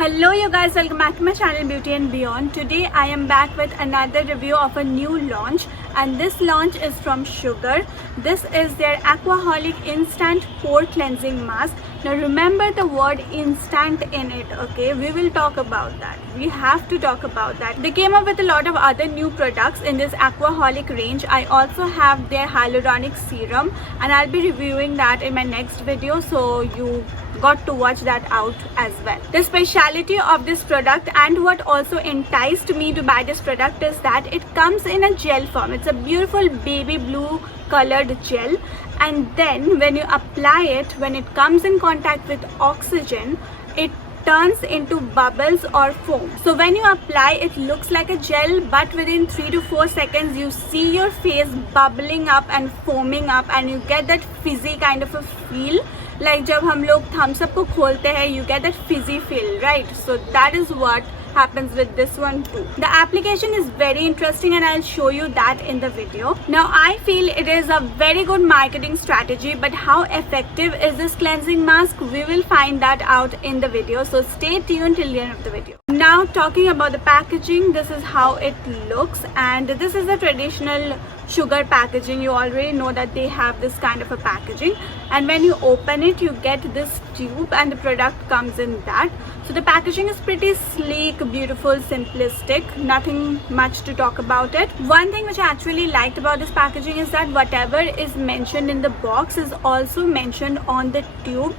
Hello you guys, welcome back to my channel Beauty and Beyond. Today I am back with another review of a new launch, and this launch is from Sugar. This is their Aquaholic Instant Pore Cleansing Mask. Now remember the word instant in it, okay? We will talk about that. We have to talk about that. They came up with a lot of other new products in this Aquaholic range. I also have their hyaluronic serum and I'll be reviewing that in my next video, so you got to watch that out as well. The speciality of this product and what also enticed me to buy this product is that it comes in a gel form. It's a beautiful baby blue colored gel, and then when you apply it, when it comes in contact with oxygen, it turns into bubbles or foam. So when you apply, it looks like a gel, but within 3 to 4 seconds you see your face bubbling up and foaming up, and you get that fizzy kind of a feel. Like जब हम लोग thumbs up को खोलते हैं, you get that fizzy feel, right? So that is what happens with this one too. The application is very interesting and I'll show you that in the video. Now I feel it is a very good marketing strategy, but how effective is this cleansing mask? We will find that out in the video, so stay tuned till the end of the video. Now talking about the packaging, this is how it looks, and this is the traditional Sugar packaging. You already know that they have this kind of a packaging, and when you open it you get this tube and the product comes in that. So the packaging is pretty sleek, beautiful, simplistic, nothing much to talk about it. One thing which I actually liked about this packaging is that whatever is mentioned in the box is also mentioned on the tube,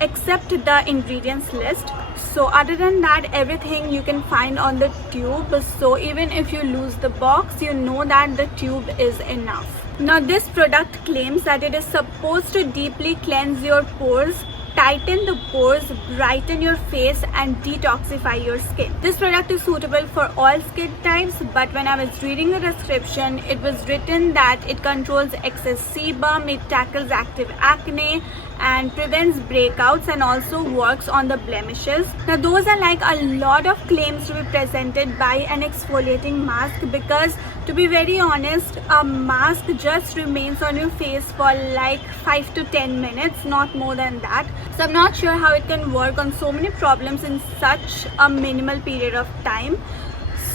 except the ingredients list. So other than that, everything you can find on the tube, so even if you lose the box, you know that the tube is enough. Now this product claims that it is supposed to deeply cleanse your pores, tighten the pores, brighten your face and detoxify your skin. This product is suitable for all skin types, but when I was reading the description, it was written that it controls excess sebum, it tackles active acne and prevents breakouts, and also works on the blemishes. Now those are like a lot of claims to be presented by an exfoliating mask, because to be very honest, a mask just remains on your face for like 5 to 10 minutes, not more than that. So I'm not sure how it can work on so many problems in such a minimal period of time.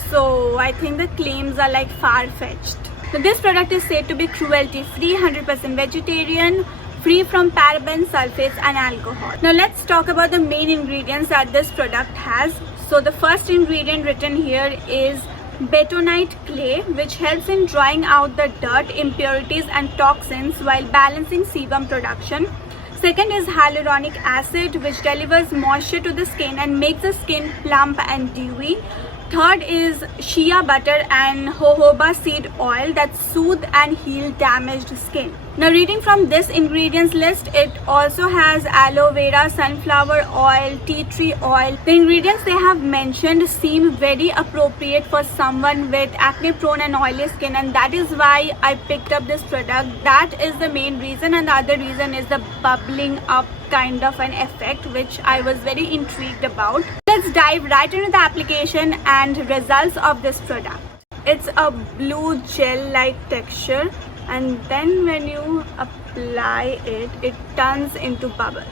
So I think the claims are like far-fetched. So this product is said to be cruelty free, 100% vegetarian, free from parabens, sulfates and alcohol. Now let's talk about the main ingredients that this product has. So the first ingredient written here is bentonite clay, which helps in drawing out the dirt, impurities and toxins while balancing sebum production. Second is hyaluronic acid, which delivers moisture to the skin and makes the skin plump and dewy. Third is shea butter and jojoba seed oil that soothe and heal damaged skin. Now reading from this ingredients list, it also has aloe vera, sunflower oil, tea tree oil. The ingredients they have mentioned seem very appropriate for someone with acne prone and oily skin, and that is why I picked up this product. That is the main reason, and the other reason is the bubbling up kind of an effect, which I was very intrigued about. Let's dive right into the application and results of this product. It's a blue gel like texture, and then when you apply it, it turns into bubbles.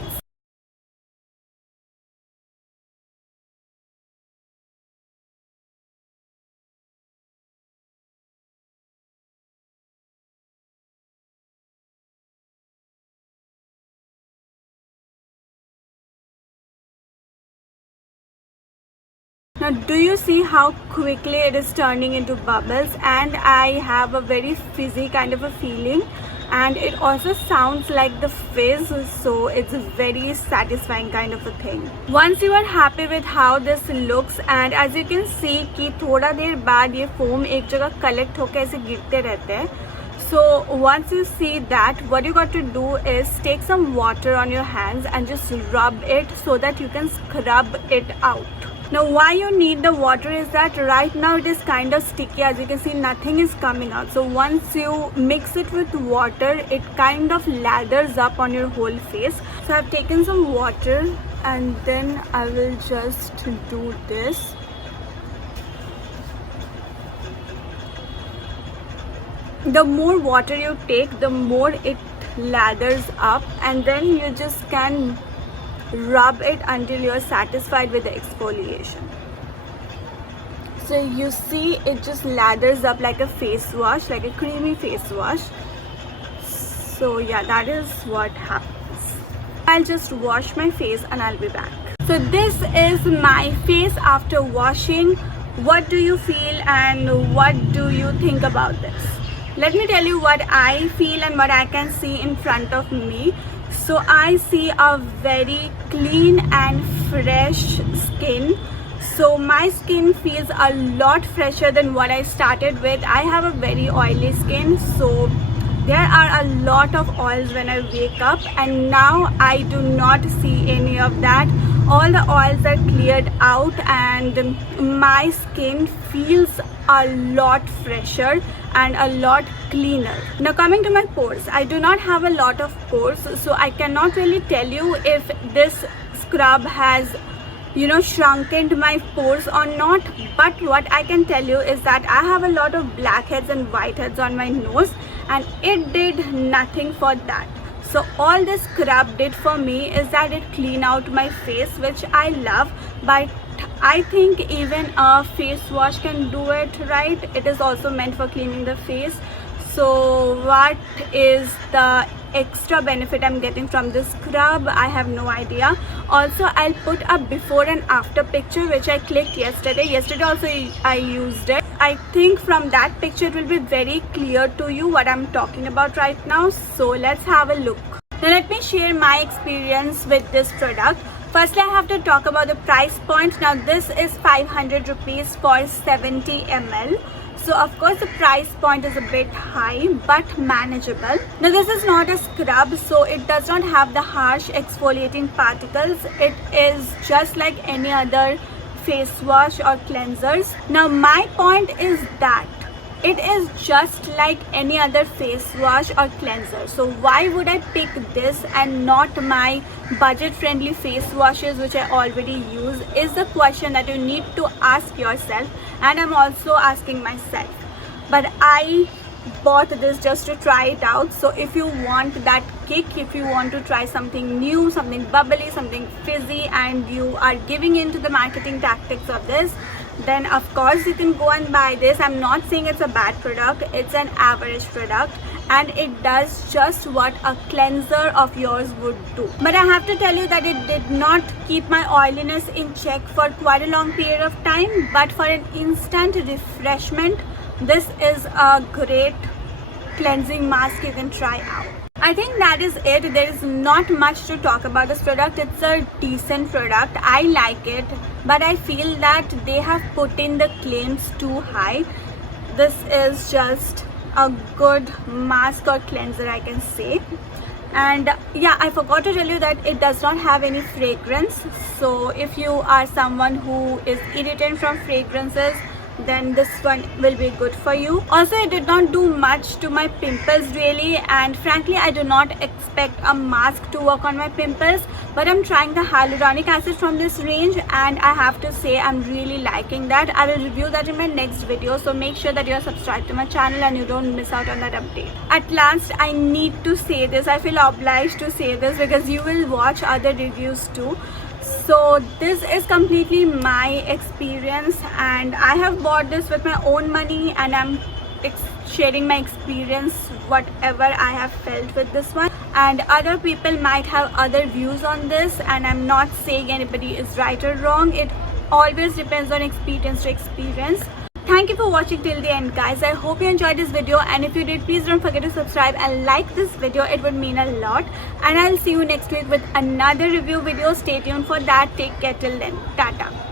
Now do you see how quickly it is turning into bubbles, and I have a very fizzy kind of a feeling, and it also sounds like the fizz, so it's a very satisfying kind of a thing. Once you are happy with how this looks, and as you can see कि थोड़ा देर बाद ये foam एक जगह collect होकर ऐसे गिरते रहते हैं. So once you see that, what you got to do is take some water on your hands and just rub it so that you can scrub it out. Now why you need the water is that right now it is kind of sticky. As you can see, nothing is coming out. So once you mix it with water, it kind of lathers up on your whole face. So I've taken some water and then I will just do this. The more water you take, the more it lathers up, and then you just can rub it until you're satisfied with the exfoliation. So you see it just lathers up like a face wash, like a creamy face wash. So yeah, that is what happens. I'll just wash my face and I'll be back. So this is my face after washing. What do you feel and what do you think about this? Let me tell you what I feel and what I can see in front of me. So I see a very clean and fresh skin. So my skin feels a lot fresher than what I started with. I have a very oily skin, so there are a lot of oils when I wake up, and now I do not see any of that. All the oils are cleared out and my skin feels a lot fresher and a lot cleaner. Now coming to my pores, I do not have a lot of pores, so I cannot really tell you if this scrub has shrunken my pores or not, but what I can tell you is that I have a lot of blackheads and whiteheads on my nose, and it did nothing for that. So all this scrub did for me is that it cleaned out my face, which I love, but I think even a face wash can do it, right? It is also meant for cleaning the face. So what is the extra benefit I'm getting from this scrub? I have no idea. Also, I'll put a before and after picture which I clicked yesterday. Yesterday also I used it. I think from that picture it will be very clear to you what I'm talking about right now. So let's have a look. Now let me share my experience with this product. Firstly, I have to talk about the price point. Now this is 500 rupees for 70 ml. So of course the price point is a bit high but manageable. Now this is not a scrub, so it does not have the harsh exfoliating particles. It is just like any other face wash or cleansers. Now my point is that it is just like any other face wash or cleanser. So why would I pick this and not my budget friendly face washes which I already use, is the question that you need to ask yourself, and I'm also asking myself. But I bought this just to try it out. So if you want that kick, if you want to try something new, something bubbly, something fizzy, and you are giving into the marketing tactics of this, then of course you can go and buy this. I'm not saying it's a bad product, it's an average product, and it does just what a cleanser of yours would do. But I have to tell you that it did not keep my oiliness in check for quite a long period of time, but for an instant refreshment, this is a great cleansing mask you can try out. I think that is it. There is not much to talk about this product. It's a decent product. I like it, but I feel that they have put in the claims too high. This is just a good mask or cleanser, I can say. And yeah, I forgot to tell you that it does not have any fragrance. So if you are someone who is irritated from fragrances, then this one will be good for you. Also, it did not do much to my pimples really, and frankly I do not expect a mask to work on my pimples, but I'm trying the hyaluronic acid from this range and I have to say I'm really liking that. I will review that in my next video, so make sure that you are subscribed to my channel and you don't miss out on that update. At last, I need to say this. I feel obliged to say this because you will watch other reviews too. So this is completely my experience, and I have bought this with my own money, and I'm sharing my experience, whatever I have felt with this one. And other people might have other views on this, and I'm not saying anybody is right or wrong. It always depends on experience to experience. Thank you for watching till the end, guys. I hope you enjoyed this video, and if you did, please don't forget to subscribe and like this video. It would mean a lot, and I'll see you next week with another review video. Stay tuned for that. Take care till then. Tata.